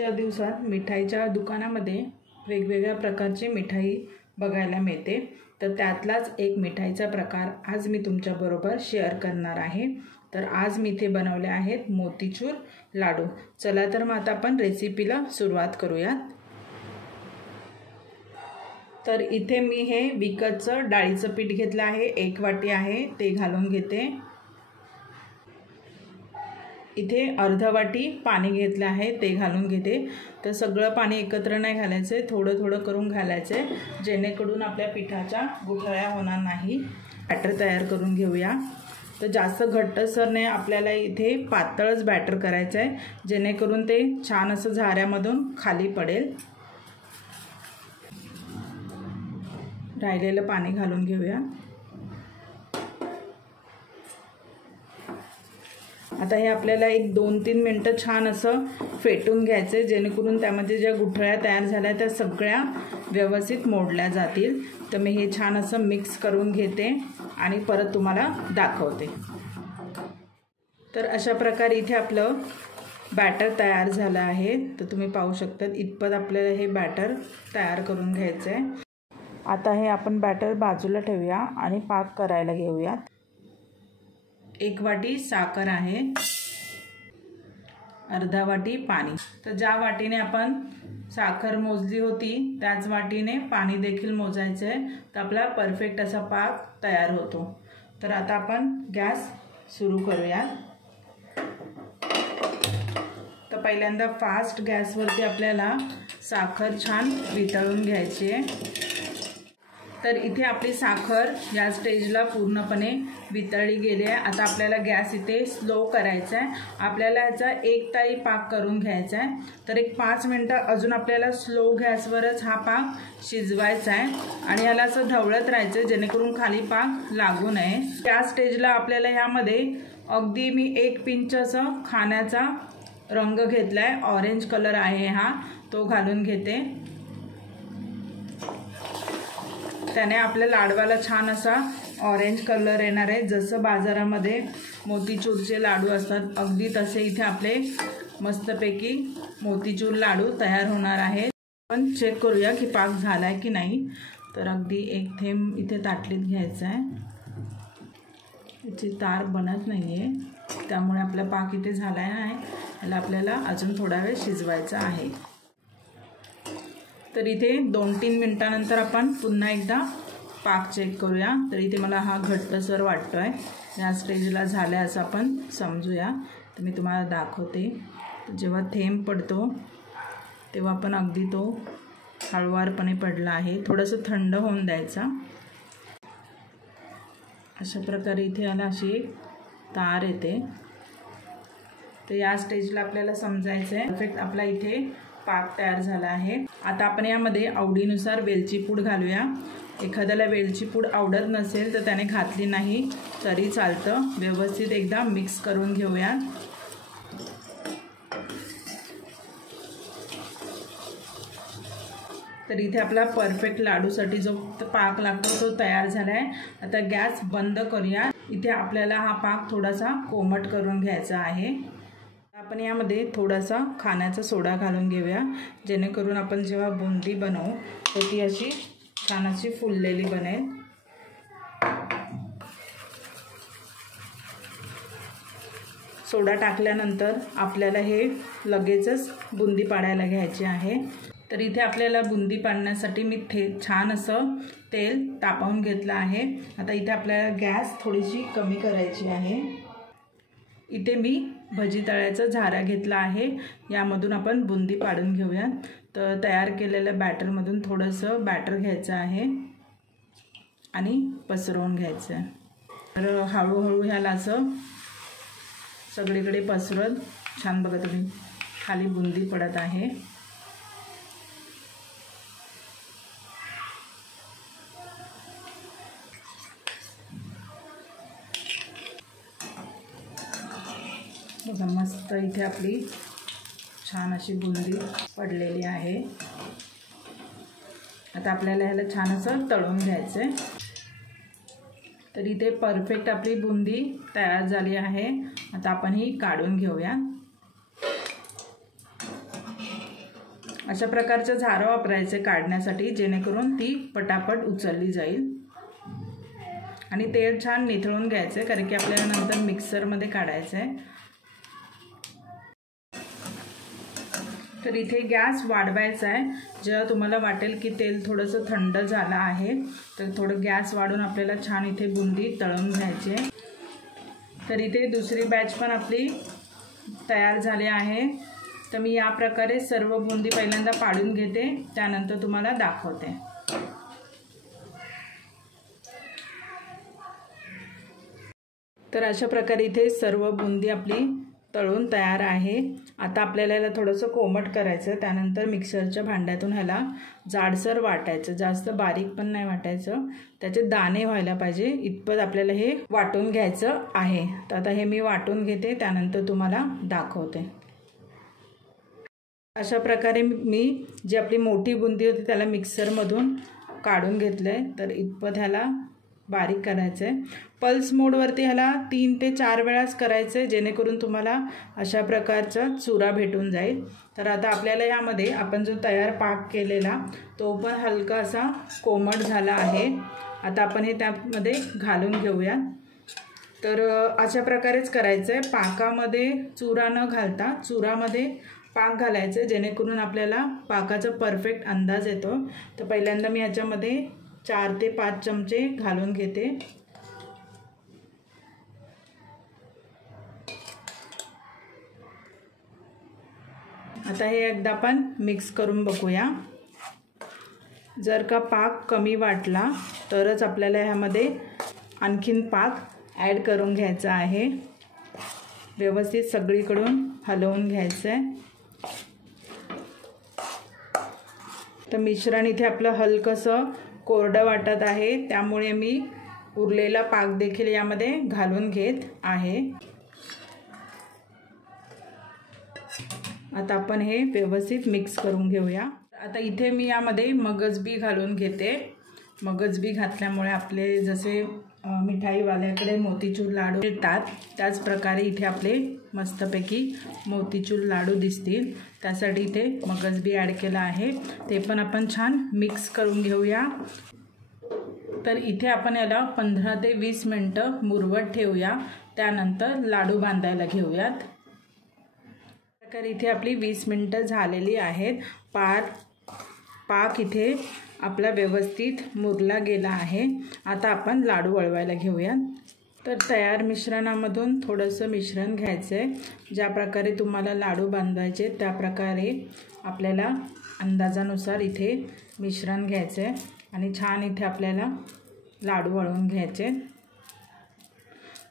त्या दिवसात मिठाईच्या दुकानामध्ये वेगवेगळ्या प्रकारची मिठाई बघायला मिळते, तर त्यातलाच एक मिठाईचा प्रकार आज मी तुमच्याबरोबर शेअर करणार आहे। तर आज मी इथे बनवले आहेत मोतीचूर लाडू। चला तर मग आता आपण रेसिपीला सुरुवात करूया। तर इथे मी हे विकतचं डाळीचं पीठ घेतलं आहे, 1 वाटी आहे, ते घालून घेते। इथे अर्धा वाटी पाणी घेतलं आहे, ते घालून घेते। तर सगळं पाणी एकत्र नाही घालायचे, थोडं थोडं करून घालायचे, जेणेकरून आपल्या पिठाच्या गुठळ्या होणार नाही। बॅटर तयार करून घेऊया। तर जास्त घट्टसर नाही, आपल्याला इथे पातळच बॅटर करायचं आहे, जेणेकरून ते छान असं झाऱ्यामधून खाली पडेल। राहिलेलं पाणी घालून घेऊया। आता हे आपल्याला एक 2-3 मिनिटं छान असं फेटून घ्यायचे, जेणेकरून त्यामध्ये ज्या गुठळ्या तयार झाल्या त्या सगळ्या व्यवस्थित मोडल्या जातील। तर मी हे छान असं मिक्स करून घेते आणि परत तुम्हाला दाखवते। तर अशा प्रकारे इथे आपलं बॅटर तयार झालं आहे। तर तुम्ही पाहू शकता इतपत आपल्याला हे बॅटर तयार करून घ्यायचं आहे। आता हे आपण बॅटर बाजूला ठेवूया आणि पाक करायला घेऊयात। 1 वाटी साखर आहे, अर्धा वाटी पाणी। तर ज्या वाटीने आपण साखर मोजली होती त्याच वाटीने पाणी देखील मोजायचं आहे, तर आपला परफेक्ट असा पाक तयार होतो। तर आता आपण गॅस सुरू करूया। तर पहिल्यांदा फास्ट गॅसवरती आपल्याला साखर छान वितळून घ्यायची आहे। तर इथे आपली साखर या स्टेजला पूर्णपणे वितळली गेली आहे। आता आपल्याला गॅस इथे स्लो करायचा आहे, आपल्याला याचा एकतारी पाक करून घ्यायचा आहे। तर एक 5 मिनिटं अजून आपल्याला स्लो गॅसवरच हा पाक शिजवायचा आहे आणि याला असं ढवळत राहायचं, जेणेकरून खाली पाक लागू नये। त्या स्टेजला आपल्याला ह्यामध्ये अगदी मी 1 पिंच असं खाण्याचा रंग घेतला आहे, ऑरेंज कलर आहे हा, तो घालून घेते। त्याने आपल्या लाडवाला छान असा ऑरेंज कलर येणार आहे। जसं बाजारामध्ये मोतीचूरचे लाडू असतात अगदी तसे इथे आपले मस्तपैकी मोतीचूर लाडू तयार होणार आहेत। आपण चेक करूया की पाक झाला आहे की नाही। तर अगदी एक थेंब इथे ताटलीत घ्यायचा आहे, याची तार बनत नाही आहे, त्यामुळे आपला पाक इथे झाला आहे। याला आपल्याला अजून थोडा वेळ शिजवायचा आहे। तर इथे 2-3 मिनिटानंतर आपण पुन्हा एकदा पाक चेक करूया। तर इथे मला हा घट्टसर वाटतो आहे, या स्टेजला झालं आहे असं आपण समजूया। तर मी तुम्हाला दाखवते। जेव्हा थेंब पडतो तेव्हा आपण अगदी तो हळुवारपणे पडला आहे, थोडंसं थंड होऊन द्यायचा। अशा प्रकारे इथे याला अशी एक तार येते। तर या स्टेजला आपल्याला समजायचं आहे परफेक्ट आपला इथे पाक तयार झाला आहे। आता आपण यामध्ये आवडीनुसार वेलची पूड घालूया। एखाद्याला वेलची पूड आवडत नसेल तर त्याने घातली नाही तरी चालतं। व्यवस्थित एकदा मिक्स करून घेऊया। तर इथे आपला परफेक्ट लाडूसाठी जो पाक लागतो तो तयार झाला आहे। आता गॅस बंद करूया। इथे आपल्याला हा पाक थोडासा कोमट करून घ्यायचा आहे। आपण यामध्ये थोडासा खाण्याचा सोडा घालून घेऊया, जेणेकरून आपण जेव्हा बुंदी बनवू तर ती अशी छान अशी फुललेली बनेल। सोडा टाकल्यानंतर आपल्याला हे लगेचच बुंदी पाडायला घ्यायची आहे। तर इथे आपल्याला बुंदी पाडण्यासाठी मी छान असं तेल तापवून घेतलं आहे। आता इथे आपल्याला गॅस थोडीशी कमी करायची आहे। इथे मी भजी तळ्याचा झारा घेतला आहे, यामधून आपण बुंदी पाडून घेऊया। तर तयार केलेल्या बॅटरमधून थोडंसं बॅटर घ्यायचं आहे आणि पसरवून घ्यायचं आहे। तर हळूहळू ह्याला असं सगळीकडे पसरवत छान बघा तुम्ही खाली बुंदी पडत आहे। बघा मस्त इथे आपली छान अशी बुंदी पडलेली आहे। आता आपल्याला ह्याला छान असं तळून घ्यायचं आहे। तर इथे परफेक्ट आपली बुंदी तयार झाली आहे। आता आपण ही काढून घेऊया। अशा प्रकारचं झारं वापरायचं काढण्यासाठी, जेणेकरून ती पटापट उचलली जाईल. आणि तेल छान निथळून घ्यायचं, कारण की आपल्याला नंतर मिक्सरमध्ये काढायचं आहे. तर इथे गॅस वाढवायचा आहे. जेव्हा तुम्हाला वाटेल की तेल थोडंसं थंड झालं आहे, तर थोडं गॅस वाढवून आपल्याला छान इथे बुंदी तळून घ्यायची आहे. तर इथे दुसरी बॅच पण आपली तयार झाली आहे. तर मी या प्रकारे सर्व बुंदी पहिल्यांदा पाडून घेते, त्यानंतर तुम्हाला दाखवते. तर अशा प्रकारे इथे सर्व बुंदी आपली तळून तयार आहे. आता आपल्याला याला थोडंसं कोमट करायचं, त्यानंतर मिक्सरच्या भांड्यातून ह्याला जाडसर वाटायचं, जास्त बारीक पण नाही वाटायचं. त्याचे दाणे व्हायला पाहिजे इतपत आपल्याला हे वाटून घ्यायचं आहे. तर आता हे मी वाटून घेते, त्यानंतर तुम्हाला दाखवते. अशा प्रकारे मी जी आपली मोठी बुंदी होती त्याला मिक्सरमधून काढून घेतलं आहे. तर इतपत ह्याला बारीक करायचं आहे. पल्स मोडवरती ह्याला 3 ते 4 वेळाच करायचं आहे, जेणेकरून तुम्हाला अशा प्रकारचा चुरा भेटून जाईल. तर आता आपल्याला यामध्ये आपण जो तयार पाक केलेला तो पण हलका असा कोमट झाला आहे. आता आपण हे त्यामध्ये घालून घेऊया. तर अशा प्रकारेच करायचं आहे. पाकामध्ये चुरा न घालता चुरामध्ये पाक घालायचं, जेणेकरून आपल्याला पाकाचा परफेक्ट अंदाज येतो. तर पहिल्यांदा मी ह्याच्यामध्ये 4 ते 5 चमचे घालून घेते. आता हे एकदा आपण मिक्स करून बघूया. जर का पाक कमी वाटला तरच आपल्याला ह्यामध्ये आणखीन पाक ॲड करून घ्यायचा आहे. व्यवस्थित सगळीकडून हलवून घ्यायचं आहे. तर मिश्रण इथे आपलं हलकंसं कोरडं वाटत आहे, त्यामुळे मी उरलेला पाक देखील यामध्ये घालून घेत आहे. आता आपण हे व्यवस्थित मिक्स करून घेऊया. आता इथे मी यामध्ये मगजबी घालून घेते. मगजबी घातल्यामुळे आपले जसे मिठाईवाल्याकडे मोतीचूर लाडू मिळतात, त्याच प्रकारे इथे आपले मस्तपैकी मोतीचूर लाडू दिसतील. त्यासाठी इथे मगजबी ॲड केला आहे. ते पण आपण छान मिक्स करून घेऊया. तर इथे आपण याला 15 ते 20 मिनटं मुरवत ठेवूया, त्यानंतर लाडू बांधायला घेऊयात. तर इथे आपली 20 मिनटं झालेली आहेत. पाक इथे आपला व्यवस्थित मुरला गेला आहे. आता आपण लाडू वळवायला घेऊयात. तर तयार मिश्रणामधून थोडंसं मिश्रण घ्यायचं आहे. ज्या प्रकारे तुम्हाला लाडू बांधायचे त्या प्रकारे आपल्याला अंदाजानुसार इथे मिश्रण घ्यायचं आहे आणि छान इथे आपल्याला लाडू वळवून घ्यायचे.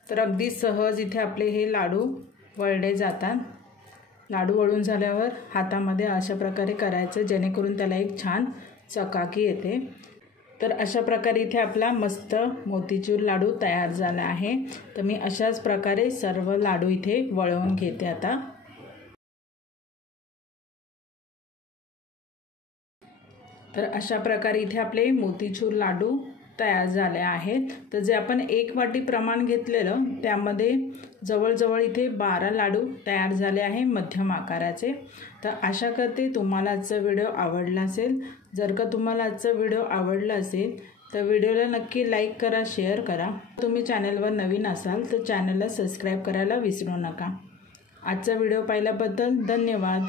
तर अगदी सहज इथे आपले हे लाडू वळले जातात. लाडू वळून झाल्यावर हातामध्ये अशा प्रकारे करायचं, जेणेकरून त्याला एक छान चकाकी येते. तर अशा प्रकारे इथे आपला मस्त मोतीचूर लाडू तयार झाला आहे. तर मी अशाच प्रकारे सर्व लाडू इथे वळवून घेते आता. तर अशा प्रकारे इथे आपले मोतीचूर लाडू तयार झाले आहेत. तर जे आपण 1 वाटी प्रमाण घेतलेलं त्यामध्ये जवळजवळ इथे 12 लाडू तयार झाले आहे मध्यम आकाराचे. तर आशा करते तुम्हाला आजचा व्हिडिओ आवडला असेल. जर का तुम्हाला आजचा व्हिडिओ आवडला असेल तर व्हिडिओला नक्की लाईक करा, शेअर करा. तुम्ही चॅनलवर नवीन असाल तर चॅनलला सबस्क्राईब करायला विसरू नका. आजचा व्हिडिओ पाहिल्याबद्दल धन्यवाद.